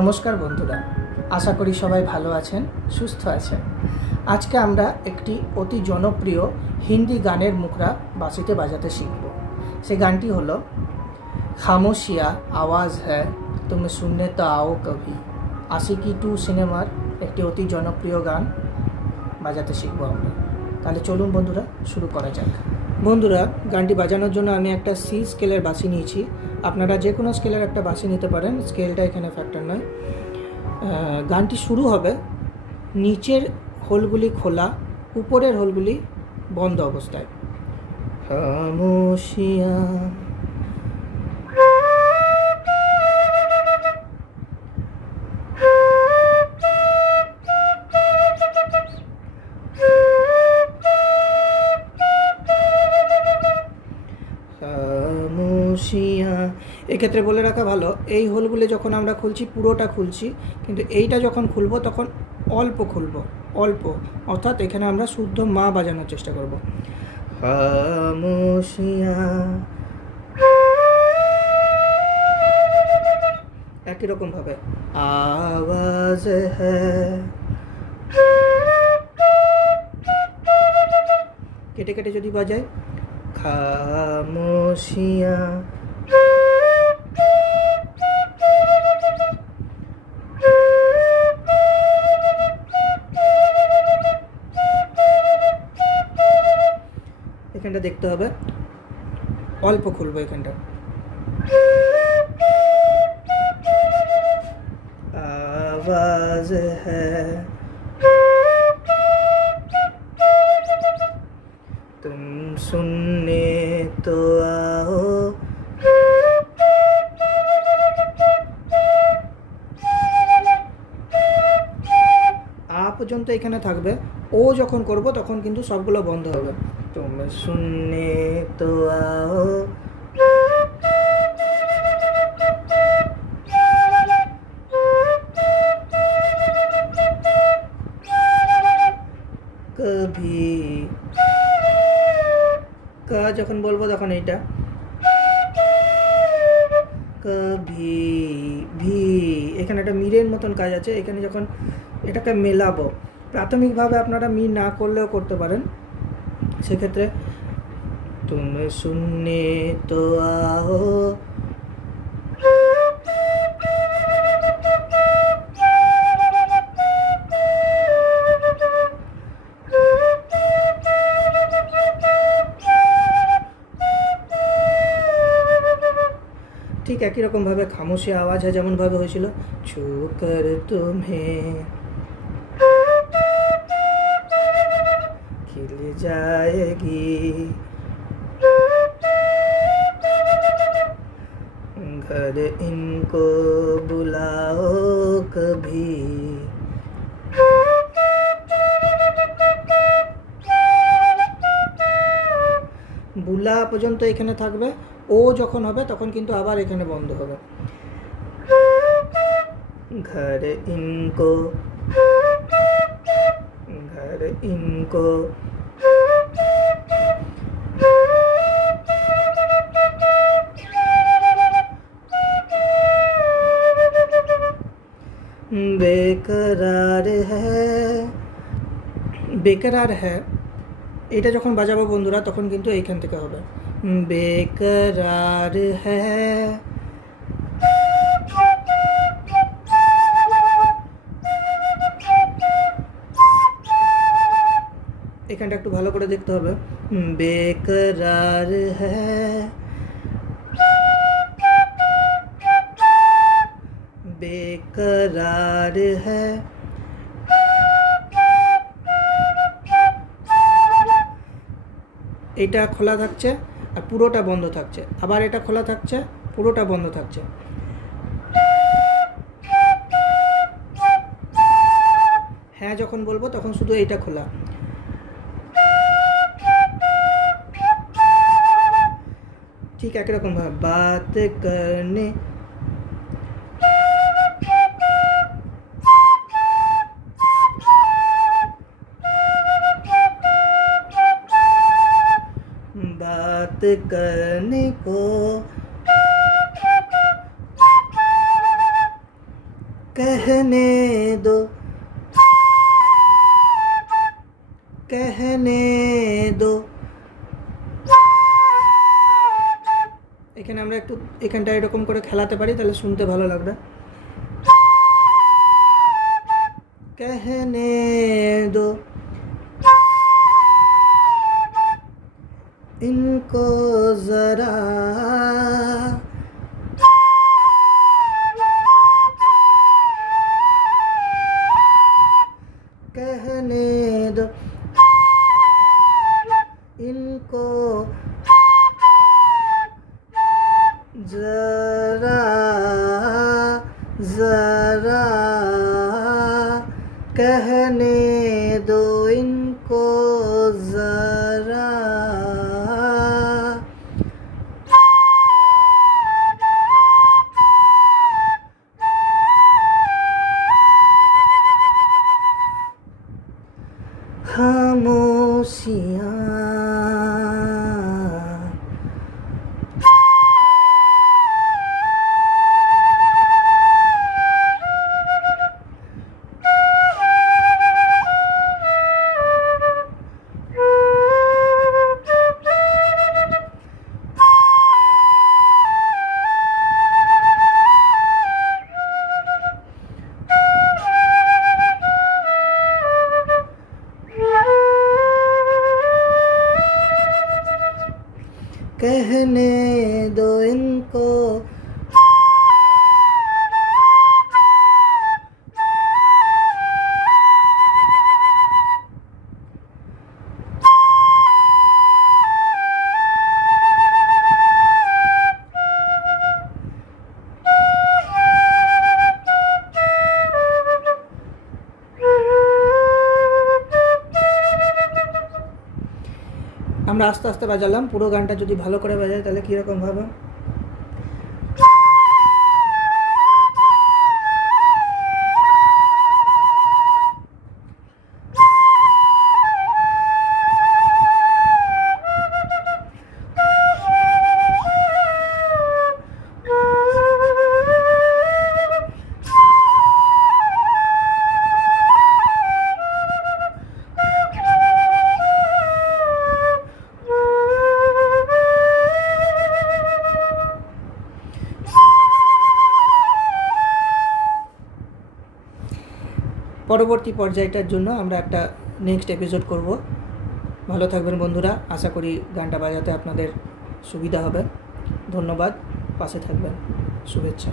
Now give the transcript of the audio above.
নমস্কার বন্ধুরা, আশা করি সবাই ভালো আছেন, সুস্থ আছেন। আজকে আমরা একটি অতি জনপ্রিয় হিন্দি গানের মুখরা বাঁশিতে বাজাতে শিখব। সে গানটি হলো, খামোশিয়া আওয়াজ হ্যায়, তুমি শুননে তো আও কভি। আশিকি টু সিনেমার একটি অতি জনপ্রিয় গান বাজাতে শিখব আমরা। তাহলে চলুন বন্ধুরা, শুরু করা যাক। বন্ধুরা, গানটি বাজানোর জন্য আমি একটা সি স্কেলের বাঁশি নিয়েছি। আপনারা যে কোনো স্কেলের একটা বাসি নিতে পারেন, স্কেলটা এখানে ফ্যাক্টর নয়। গানটি শুরু হবে, নিচের হোলগুলি খোলা, উপরের হোলগুলি বন্ধ অবস্থায়। খামোশিয়া এক্ষেত্রে বলে রাখা ভালো, এই হোলগুলো যখন আমরা খুলছি, পুরোটা খুলছি, কিন্তু এইটা যখন খুলবো তখন অল্প খুলবো, অল্প, অর্থাৎ এখানে আমরা শুদ্ধ মা বাজানোর চেষ্টা করব। একই রকম ভাবে। আওয়াজ হ্যায় কেটে কেটে যদি বাজায় খামোশিয়া। এখানটা দেখতে হবে অল্প খুলবো এখানটা আওয়াজ হ্যায় तुम सुनने तो आओ আ পর্যন্ত এখানে থাকবে ও যখন করব তখন কিন্তু সবগুলো বন্ধ হবে তুম শুননে তো আও কভি ক যখন বলব তখন এইটা কভি ভি এখানে একটা মিরের মতন কাজ আছে এখানে যখন এটাকে মেলাবো প্রাথমিকভাবে আপনারা মি না করলেও করতে পারেন সেক্ষেত্রে তুমি শুননে তো আও ঠিক একই রকমভাবে খামোশি আওয়াজ হয়, যেমনভাবে হয়েছিল ছুকর তুমি। খিল যায়গি घर इनको बुलाओ कभी বুলা পর্যন্ত এখানে থাকবে ও যখন হবে তখন কিন্তু আবার এখানে বন্ধ হবে ঘর ইনকো ঘর ইনকো বেকরার হ্যাঁ। বেকরার হ্যাঁ। এটা যখন বাজাবো বন্ধুরা, তখন কিন্তু এইখান থেকে হবে। বেকরার হ্যাঁ। এখানটা একটু ভালো করে দেখতে হবে। বেকরার হ্যাঁ। বেকরার হ্যাঁ। এটা খোলা থাকছে আর পুরোটা বন্ধ থাকছে। আবার এটা খোলা থাকছে, পুরোটা বন্ধ থাকছে। হ্যাঁ যখন বলব তখন শুধু এইটা খোলা। ঠিক একই রকম ভাবে বাত করনে बात करने को कहने दो कहने दो এখানে আমরা একটু এখানটা এরকম করে খেলাতে পারি তাহলে শুনতে ভালো লাগবে कहने दो इनको जरा जरा कहने दो इनको जरा खामोशियाँ मैंने আমরা আস্তে আস্তে বাজালাম পুরো গানটা যদি ভালো করে বাজাই তাহলে কীরকম ভাবে পরবর্তী পর্যায়টার জন্য আমরা একটা নেক্সট এপিসোড করব। ভালো থাকবেন বন্ধুরা, আশা করি গানটা বাজাতে আপনাদের সুবিধা হবে। ধন্যবাদ, পাশে থাকবেন। শুভেচ্ছা।